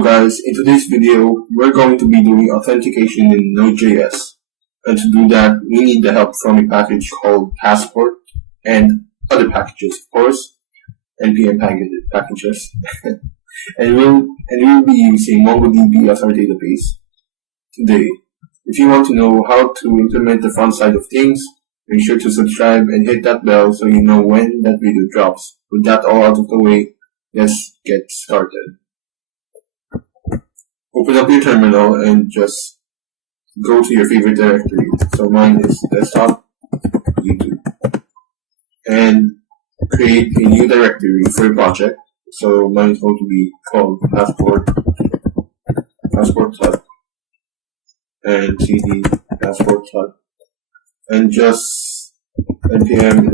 Hello guys, in today's video, we're going to be doing authentication in Node.js. And to do that, we need the help from a package called Passport and other packages, of course, npm packages. and we'll be using MongoDB as our database today. If you want to know how to implement the front side of things, make sure to subscribe and hit that bell so you know when that video drops. With that all out of the way, let's get started. Open up your terminal and just go to your favorite directory. So mine is desktop, YouTube. And create a new directory for your project. So mine is going to be called passport hub, and cd passport hub, and just npm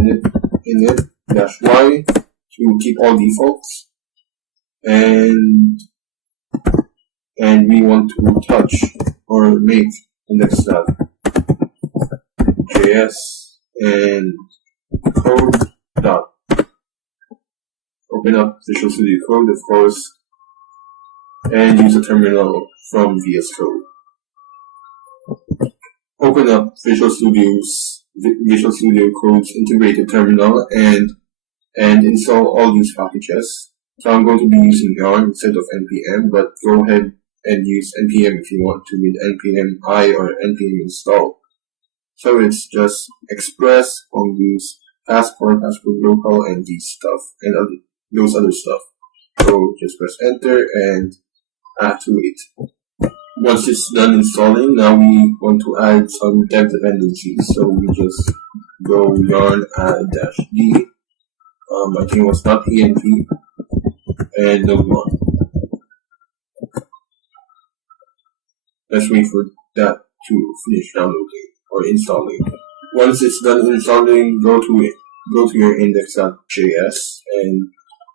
init-y to keep all defaults, and we want to touch or make index.js and code dot. Open up Visual Studio Code, of course, and use a terminal from VS Code. Open up Visual Studio Code's integrated terminal and install all these packages. So I'm going to be using yarn instead of npm, but go ahead and use npm if you want to with npm I or npm install. So it's just Express, Mongoose, Passport local, and these stuff, and those other stuff. So just press enter and add to it. Once it's done installing, now we want to add some dev dependencies. So we just go yarn add -d. I think it was .env and node1. Let's wait for that to finish downloading or installing. Once it's done installing, go to your index.js and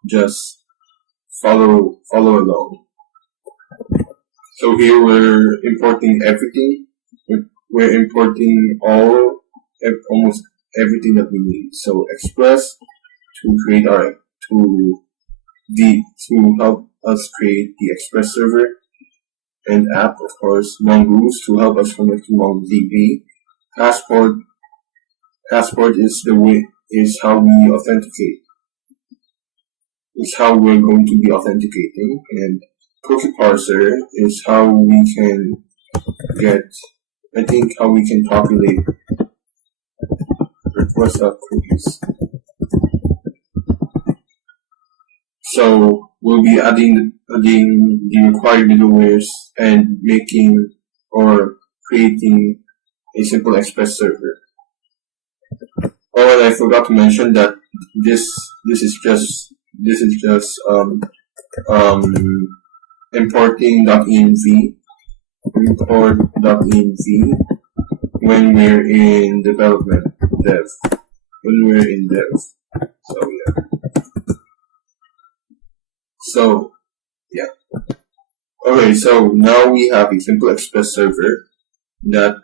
just follow along. So here we're importing everything. We're importing almost everything that we need. So Express to create to help us create the Express server, and app, of course, Mongoose to help us connect to MongoDB. Passport is how we authenticate. It's how we're going to be authenticating, and cookie parser is how we can populate request.cookies. So we'll be adding the required middlewares and making or creating a simple Express server. Oh, and I forgot to mention that this is just importing .env when we're in dev. So yeah. Okay, so now we have a simple Express server that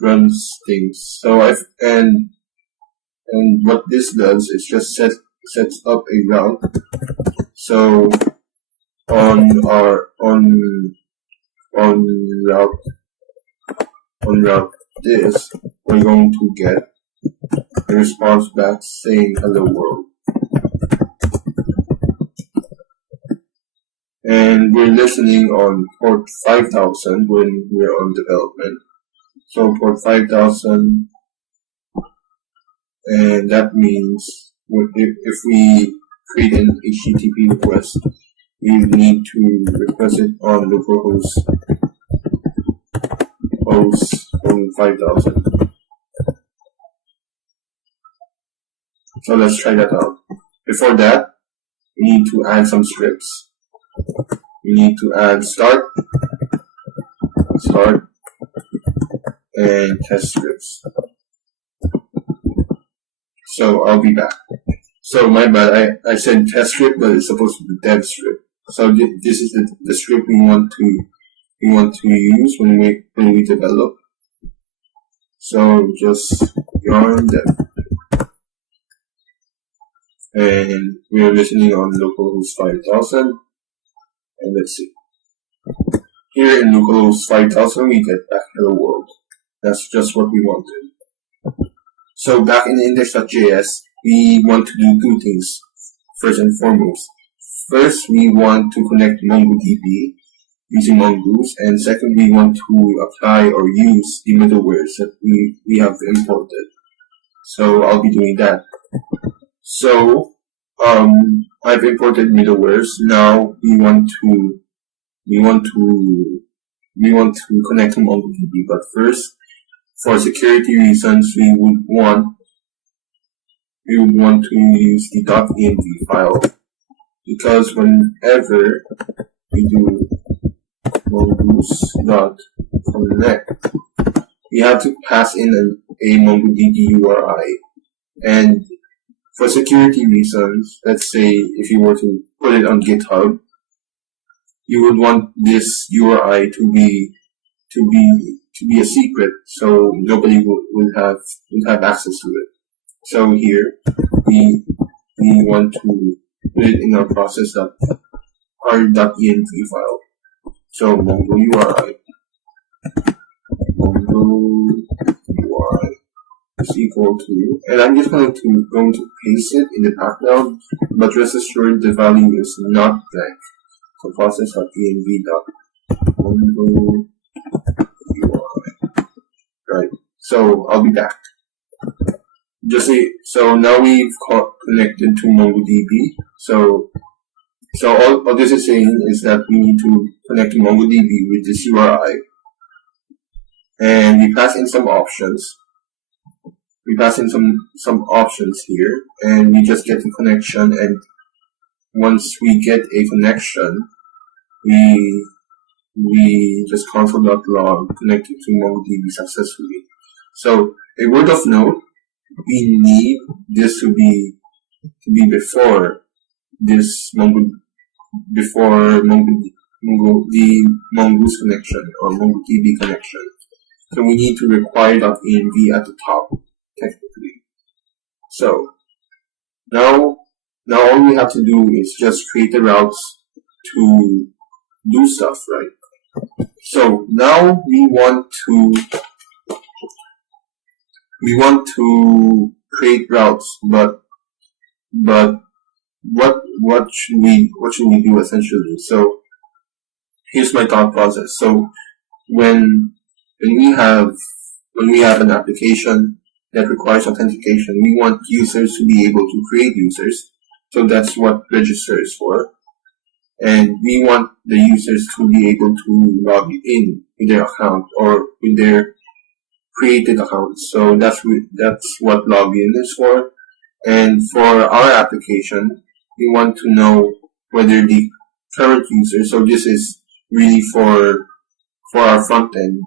runs things. So and what this does is just sets up a route. So on route this, we're going to get a response back saying hello world. And we're listening on port 5000 when we're on development. So port 5000, and that means if we create an HTTP request, we need to request it on localhost 5000. So let's try that out. Before that, we need to add some scripts. We need to add start, and test scripts. So I'll be back. So my bad, I said test script, but it's supposed to be dev script. So this is the script we want to use when we develop. So just yarn dev. And we are listening on localhost 5000, and let's see. Here in localhost 5000, we get back hello world. That's just what we wanted. So back in index.js, we want to do two things. First and foremost, first we want to connect MongoDB using Mongoose, and second we want to apply or use the middlewares that we have imported. So I'll be doing that. So I've imported middlewares. Now we want to connect to MongoDB, but first, for security reasons, we would want to use the .env file, because whenever we do mongoose.connect, we have to pass in a MongoDB URI. And for security reasons, let's say if you were to put it on GitHub, you would want this URI to be a secret, so nobody would have access to it. So here we want to put it in our process.r.env file. So mongo URI is equal to, and I'm just going to paste it in the background, but rest assured the value is not blank. So process.env.mongo URI. Right. So I'll be back. So now we've connected to MongoDB. So all this is saying is that we need to connect to MongoDB with this URI, and we pass in some options. We pass in some options here, and we just get the connection. And once we get a connection, we just console.log connected to MongoDB successfully. So a word of note: we need this to be before this the Mongoose connection or MongoDB connection. So we need to require .env at the top, technically. So now all we have to do is just create the routes to do stuff, right? So now we want to create routes, but what should we do essentially? So here's my thought process. So when we have an application that requires authentication, we want users to be able to create users. So that's what register is for. And we want the users to be able to log in with their account or with their created accounts. So that's what login is for. And for our application, we want to know whether the current user, so this is really for our front end.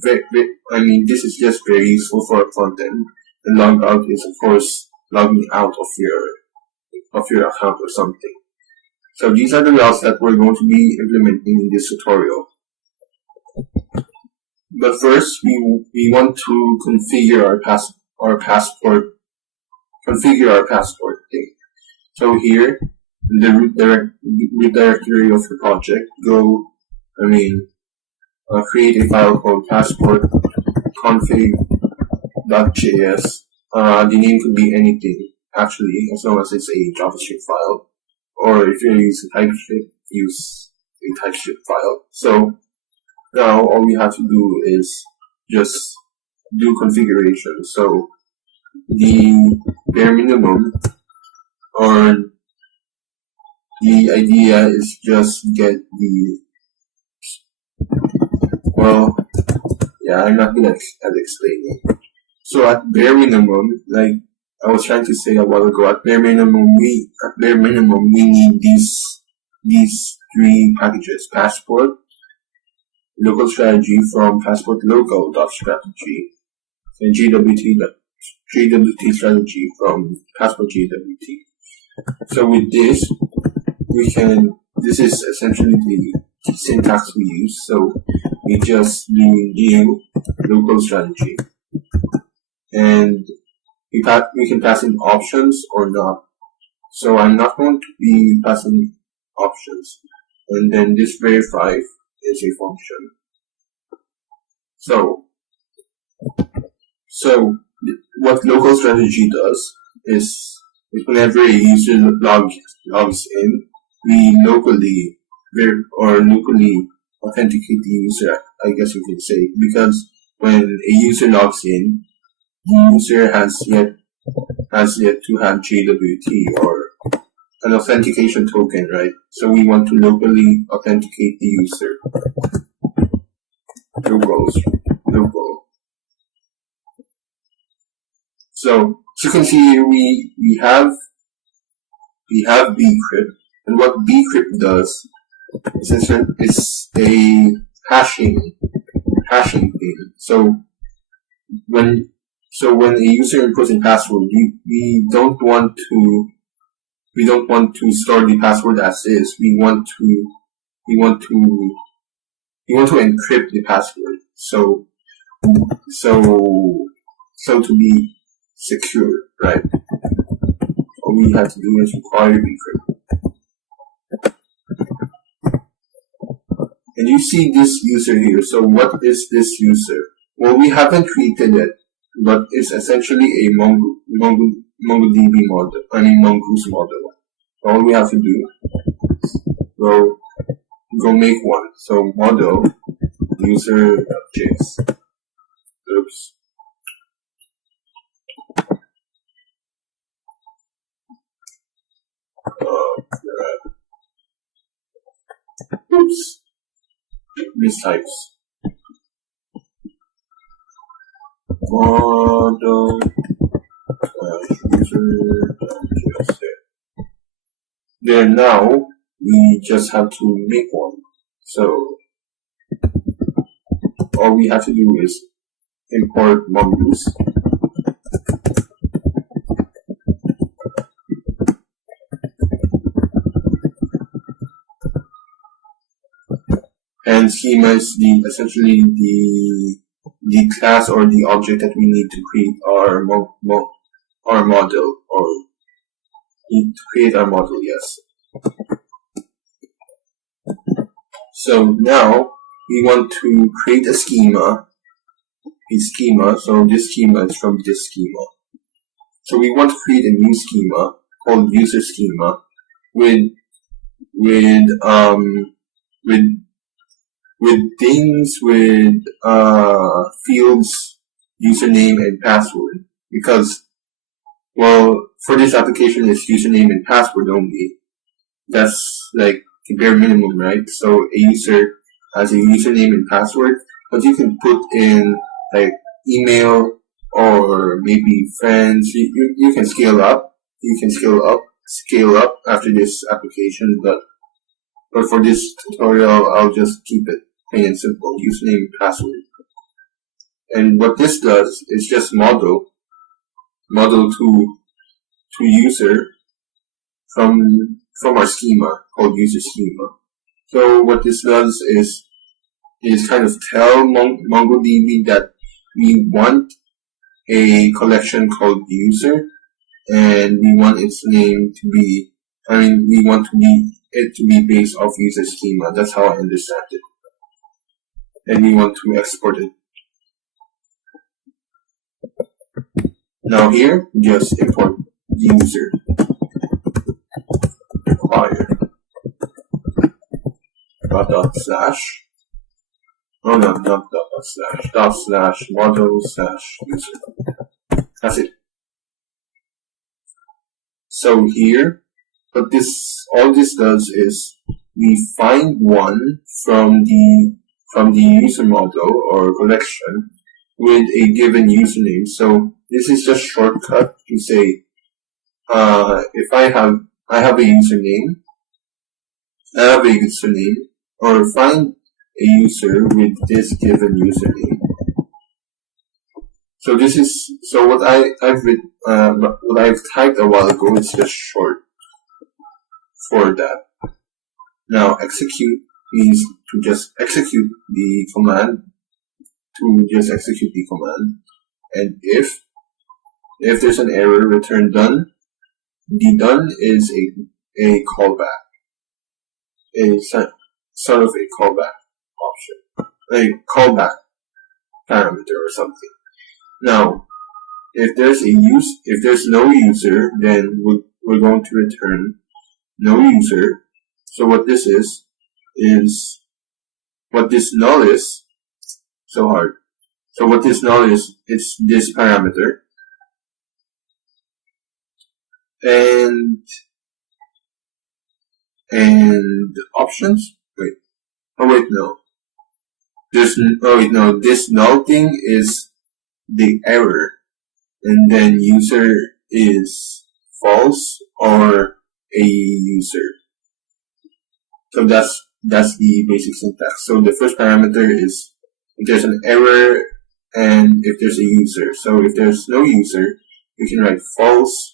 This is just very useful for our front end. And log out is of course logging out of your account or something. So these are the routes that we're going to be implementing in this tutorial. But first, we want to configure our passport thing. So here, the root directory of the project, create a file called passport.config.js. The name could be anything, actually, as long as it's a JavaScript file. Or if you use TypeScript, use a TypeScript file. So now all we have to do is just do configuration. So the bare minimum, or the idea is just get I'm not good at explaining. So at bare minimum, like I was trying to say a while ago, at bare minimum we need these three packages: passport, local strategy from passport local.strategy, and JWT strategy from passport JWT. So with this, this is essentially the syntax we use. So we just do new local strategy, and we can pass in options or not. So I'm not going to be passing options. and then this verify is a function. So what local strategy does is whenever a user logs in, we locally authenticate the user, I guess you could say, because when a user logs in, the user has yet to have JWT or an authentication token, right? So we want to locally authenticate the user. Local. So as you can see here, we have bcrypt, and what bcrypt does is a hashing thing. So when a user inputs a password, we don't want to store the password as is. We want to encrypt the password. So to be secure, right? All we have to do is require bcrypt. And you see this user here. So what is this user? Well, we haven't created it, but it's essentially a MongoDB model. Mongoose model. All we have to do, go make one. So model user.js. Oops. Oops. Mistypes. Model user.js. There now we just have to make one. So all we have to do is import mongoose. And schema is essentially the class or the object that we need to create our model, or need to create our model, yes. So now we want to create a schema. So this schema is from this schema. So we want to create a new schema called user schema with things with fields, username and password, because, well, for this application it's username and password only. That's like the bare minimum, right? So a user has a username and password, but you can put in like email or maybe friends. You can scale up. You can scale up after this application, but for this tutorial I'll just keep it plain and simple, username and password. And what this does is just model to user from our schema called user schema. So what this does is kind of tell MongoDB that we want a collection called user, and we want its name to be, we want it to be based off user schema. That's how I understand it. And we want to export it. Now here, just import user require dot slash, oh no, not dot slash model slash user. That's it. So here, all this does is we find one from the user model or collection with a given username. So this is just shortcut to say, if I have a username, or find a user with this given username. So what I've typed a while ago is just short for that. Now execute means to just execute the command, and if there's an error, return done. The done is a callback. a sort of a callback option, a callback parameter or something. Now, if there's no user, then we're going to return no user. So what this is what this null is. So hard. So what this null is, it's this parameter, and options. Wait. Oh wait, no. This null thing is the error, and then user is false or a user. So that's the basic syntax. So the first parameter is if there's an error and if there's a user. So if there's no user, you can write false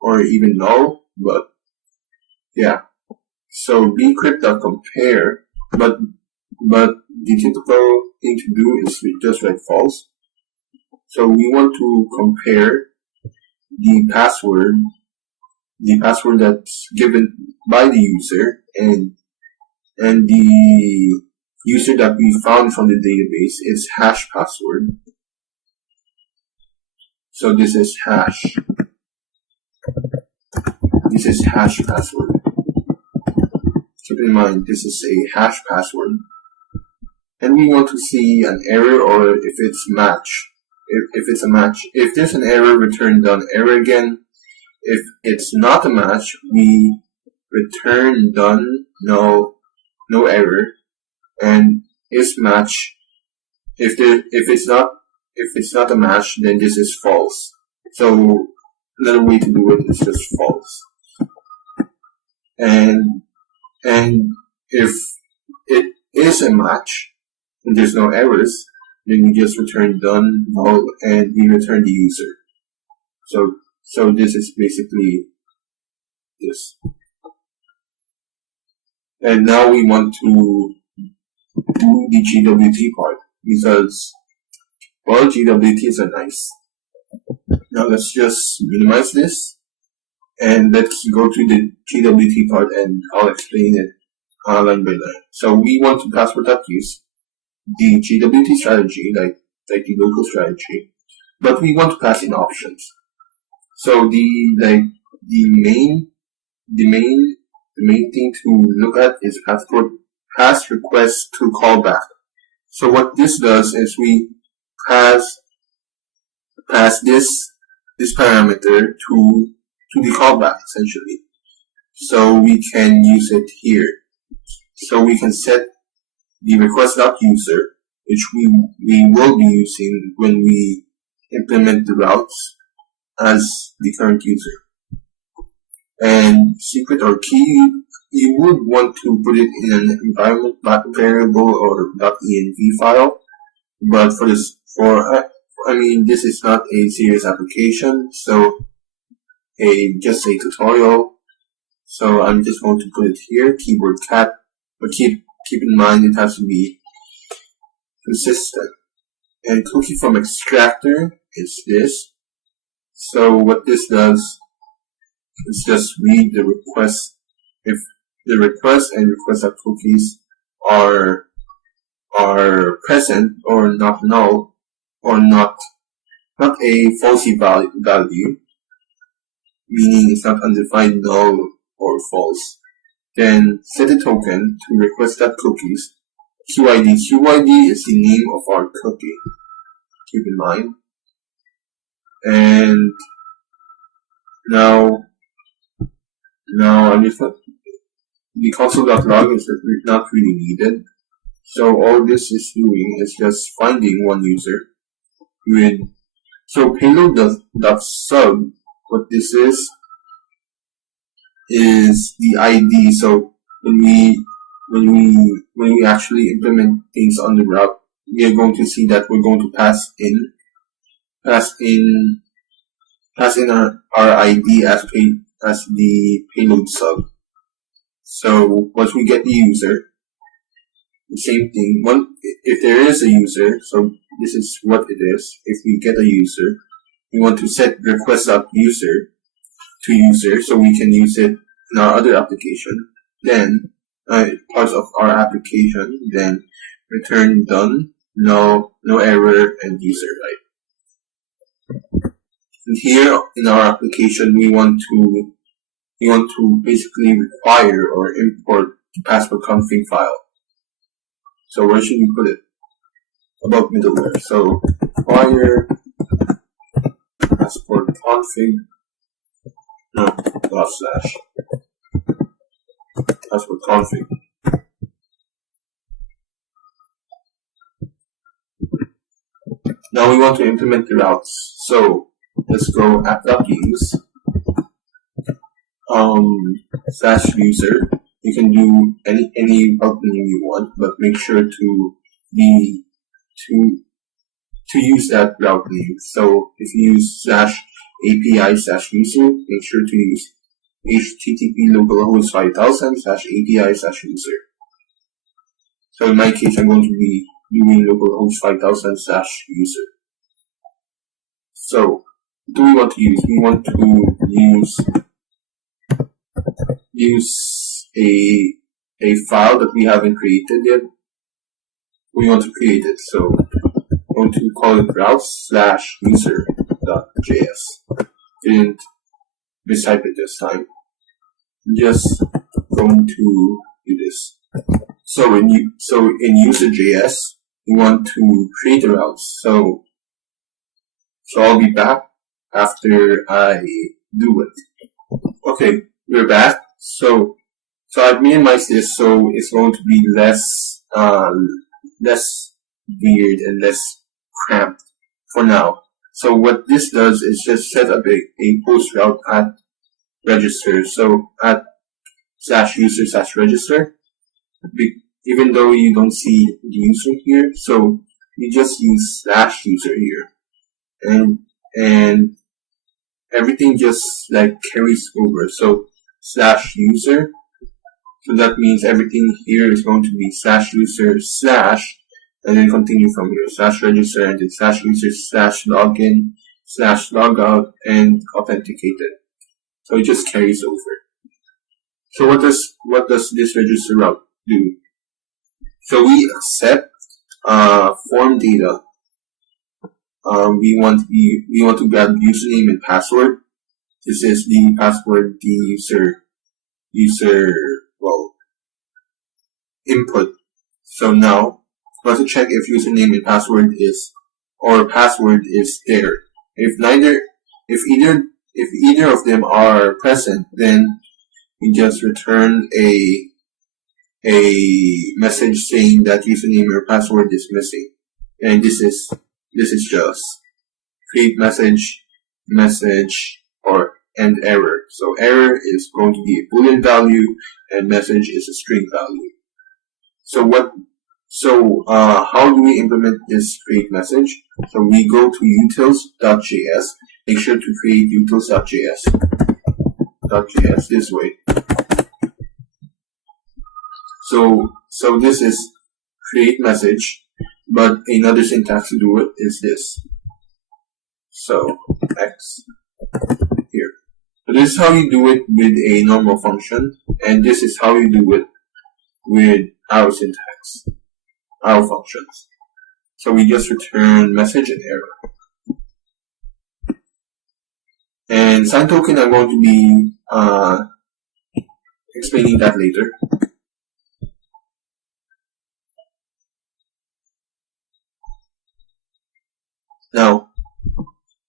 or even null, but yeah. So bcrypt.compare, but the typical thing to do is we just write false. So we want to compare the password that's given by the user and the user that we found from the database is hash password. So this is hash. This is hash password. Keep in mind, this is a hash password. And we want to see an error or if it's match. If it's a match. If there's an error, return done error again. If it's not a match, we return done no error. And if match, if it's not a match, then this is false. So another way to do it is just false. And if it is a match and there's no errors, then we just return done null and we return the user. So this is basically this. And now we want to do the JWT part because, well, JWTs are nice. Now let's just minimize this and let's go to the JWT part and I'll explain it line by line. So we want to passport.use the JWT strategy, like the local strategy, but we want to pass in options. So the main thing to look at is pass request to callback. So what this does is we pass this parameter to the callback essentially. So we can use it here. So we can set the request.user, which we will be using when we implement the routes, as the current user. And secret or key, you would want to put it in an environment variable or .env file, but this is not a serious application, so just a tutorial. So I'm just going to put it here, keyboard cat, but keep in mind it has to be consistent. And cookie from extractor is this. So what this does is just read the request. If the request and request.cookies are present or not null or not a falsy value, meaning it's not undefined null or false, then set a token to request.cookies QID. QID is the name of our cookie. Keep in mind. And now I'm just not, the console.log is not really needed. So all this is doing is just finding one user with, so payload.sub, what this is the ID. So when we actually implement things on the route, we are going to see that we're going to pass in our ID as the payload sub. So once we get the user, the same thing. If there is a user, so this is what it is. If we get a user, we want to set request.user to user so we can use it in our other application. Then parts of our application, then return done, no error, and user, right? And here in our application, we want to basically require or import the password config file. So where should we put it? About middleware. So require password config, // password config. Now we want to implement the routes. So let's go app.use /user. You can do any route name you want, but make sure to use that route name. So if you use /API/user, make sure to use HTTP localhost 5000 /API/user. So in my case, I'm going to be doing localhost 5000 /user. So what do we want to use? We want to use a file that we haven't created yet. We want to create it. So I'm going to call it routes/user.js. Didn't mistype it this time. Just going to do this. So in user.js, we want to create the routes. So I'll be back after I do it. Okay, we're back. So I've minimized this so it's going to be less weird and less cramped for now. So what this does is just set up a post route at register. So at /user/register, even though you don't see the user here, so you just use /user here, and everything just like carries over. So /user, so that means everything here is going to be /user/ and then continue from here, /register, and then /user/ login /logout, and authenticated. So it just carries over. So what does this register route do? So we accept form data. We want to grab username and password. This is the password the user input. So now we want to check if username and password is there. If either of them are present, then we just return a message saying that username or password is missing. And this is just create message or end error. So error is going to be a Boolean value and message is a string value. So how do we implement this create message? So we go to utils.js. Make sure to create utils.js this way. So this is create message, but another syntax to do it is this. So X here. So this is how you do it with a normal function, and this is how you do it with our syntax, our functions. So we just return message and error. And sign token, I'm going to be explaining that later.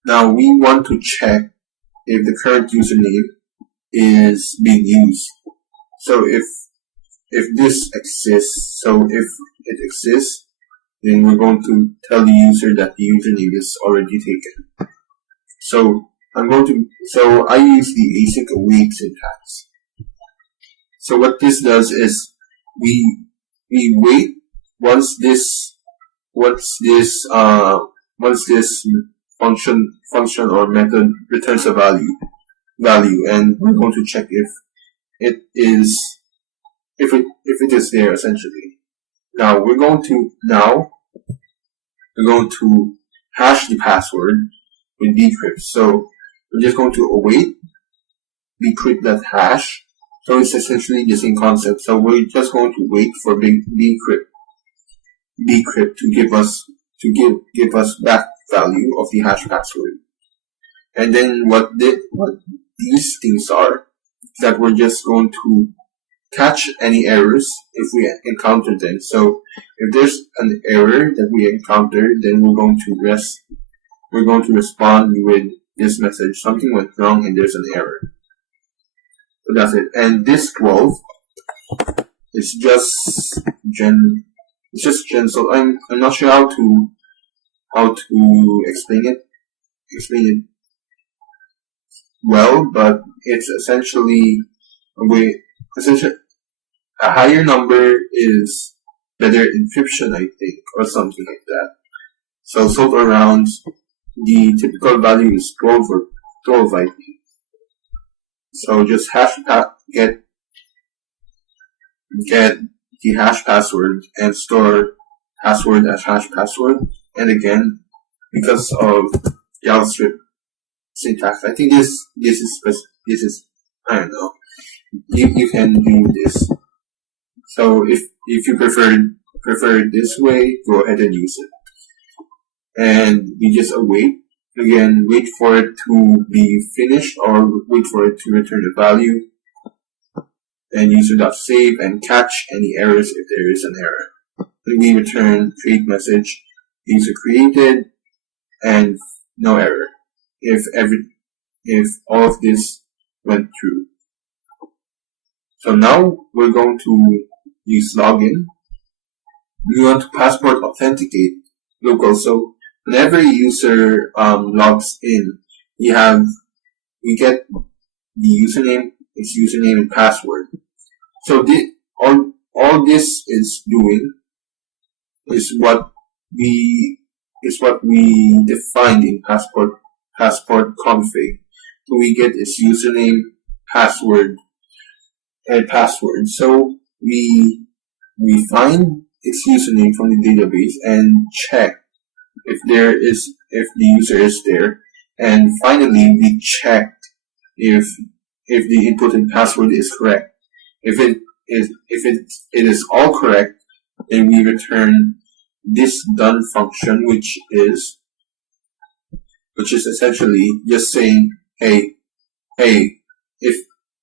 Now we want to check if the current username is being used. So if this exists, so if it exists, then we're going to tell the user that the username is already taken. So I use the async await syntax. So what this does is we wait once this function or method returns a value, and we're going to check if it is there essentially. Now we're going to hash the password with decrypt. So we're just going to await decrypt that hash, So it's essentially the same concept. So we're just going to wait for bcrypt to give us back value of the hash password. And then what these things are, that we're just going to catch any errors if we encounter them. So if there's an error that we encounter, then we're going to respond with this message: something went wrong and there's an error. So that's it. And this 12 is just gen. So I'm not sure how to explain it well, but it's essentially a higher number is better encryption, I think, or something like that. So around the typical value is 12 or 12, I think. So just get the hash password and store password as hash password. And again, because of JavaScript syntax, I think this is I don't know. You can do this. So if you prefer it this way, go ahead and use it. And we just await. Again, wait for it to be finished or wait for it to return the value. And user.save and catch any errors if there is an error. Then we return create message, user created, and no error if all of this went through. So now we're going to use login. We want to passport authenticate local. So whenever a user logs in, we get the username, its username and password. So all this is doing is what we defined in passport config. So we get its username, password, and password. So we find its username from the database and check if the user is there. And finally, we check if the input and password is correct. If it is all correct, then we return this done function, which is essentially just saying, hey, if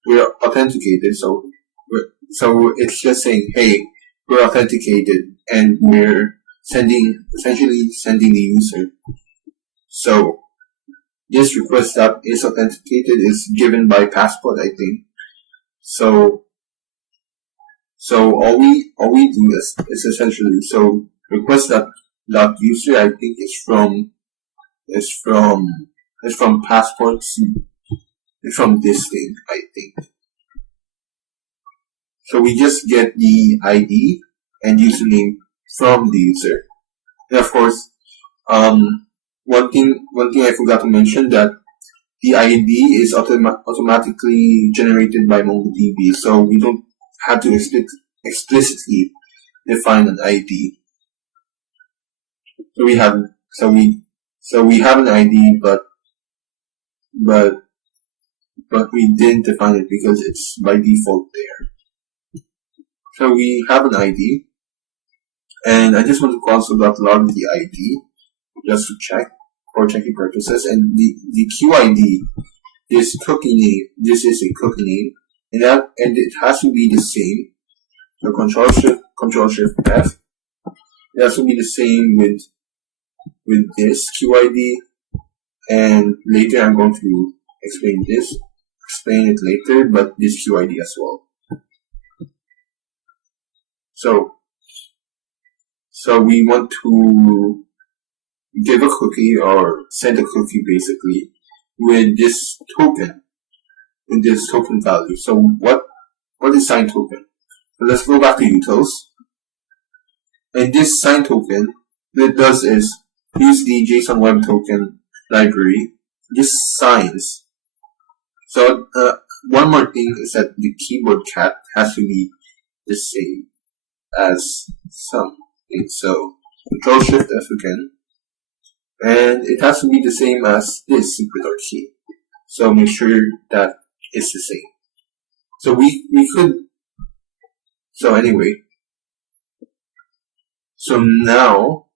we're authenticated, so it's just saying, hey, we're authenticated, and we're essentially sending the user. So this request that is authenticated is given by passport, I think. So all we do is essentially, so request that user, I think is from passports. It's from this thing, I think. So we just get the ID and username from the user. And of course, one thing I forgot to mention, that the ID is automatically generated by MongoDB, so we don't have to explicitly define an ID. So we have an ID, but we didn't define it because it's by default there. So we have an ID, and I just want to console.log the ID just to check for checking purposes. And the QID, this is a cookie name, and it has to be the same. So Control Shift F. It has to be the same with this QID, and later I'm going to explain it later, but this QID as well. So we want to give a cookie or send a cookie basically with this token value. So what is signed token? So let's go back to utils. And this signed token, what it does is use the JSON Web Token library. This signs. So one more thing is that the keyboard cat has to be the same as something. So Control Shift F again, and it has to be the same as this secret or key. So make sure that it's the same. So we could, so anyway, so now,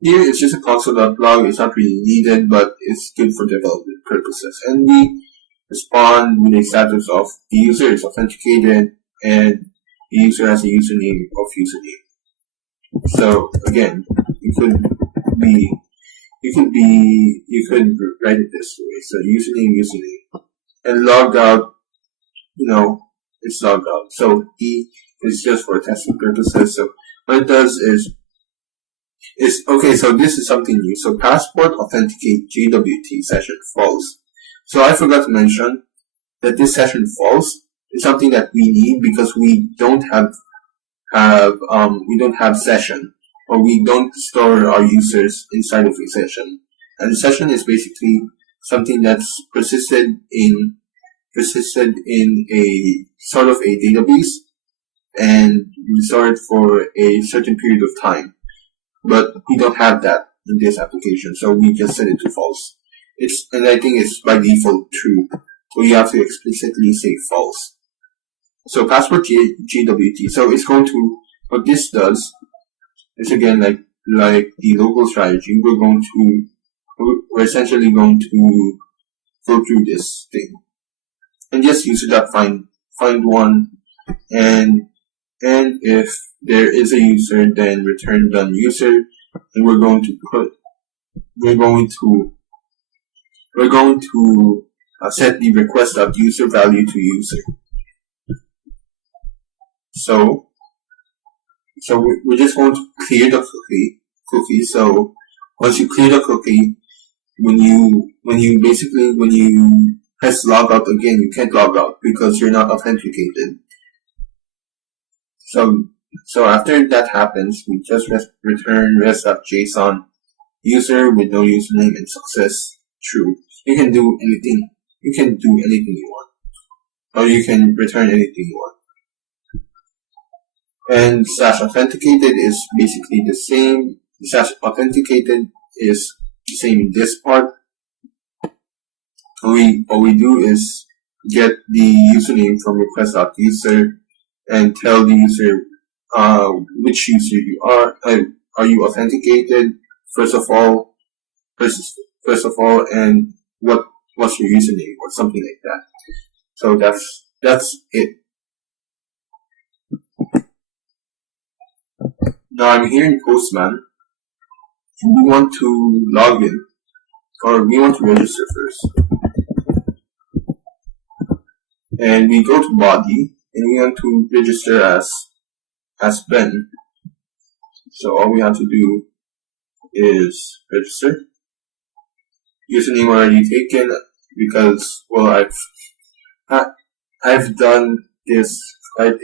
here it's just a console.log, it's not really needed, but it's good for development purposes. And we respond with a status of the user is authenticated and the user has a username of username. So again, you could write it this way. So username, and logged out, it's logged out. So E is just for testing purposes. So what it does is okay, so this is something new. So passport authenticate JWT session false. So I forgot to mention that this session false is something that we need because we don't have session, or we don't store our users inside of a session. And the session is basically something that's persisted in a sort of a database, and we store it for a certain period of time. But we don't have that in this application, so we just set it to false. And I think it's by default true, so you have to explicitly say false. So passport JWT. So it's going to, what this does is, again, like the local strategy, we're essentially going to go through this thing and just user.find one, and if there is a user, then return done user, and we're going to set the request.user value to user. So we're just going to clear the cookie. So once you clear the cookie, when you press log out again, you can't log out because you're not authenticated. So after that happens, we just return res.json user with no username and success true. You can do anything. You can do anything you want, or you can return anything you want. And /authenticated is basically the same. /authenticated is the same in this part. All we do is get the username from request.user and tell the user which user you are. Are you authenticated first of all, and what's your username or something like that. So that's it. Now I'm here in Postman. We want to log in, or we want to register first. And we go to body, and we want to register as Ben. So all we have to do is register. Username already taken because, well, I've done this quite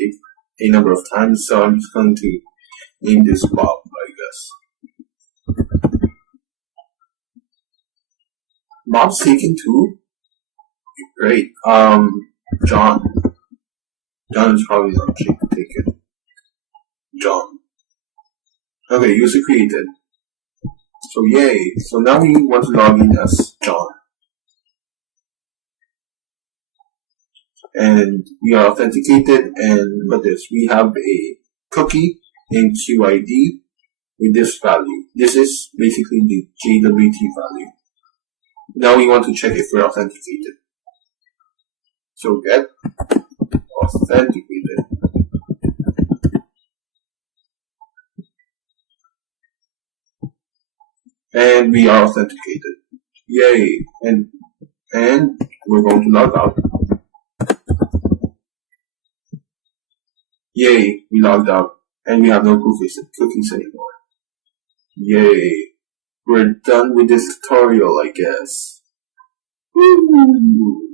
a number of times, so I'm just going to name this Bob, I guess. Bob's taken too? Great. John. John is probably not taken. John. Okay, user created. So yay. So now we want to log in as John. And we are authenticated, and look at this. We have a cookie named QID with this value. This is basically the JWT value. Now we want to check if we're authenticated. So get authenticated. And we are authenticated. Yay. And we're going to log out. Yay, we logged out. And we have no cookies anymore. Yay. We're done with this tutorial, I guess. Woo!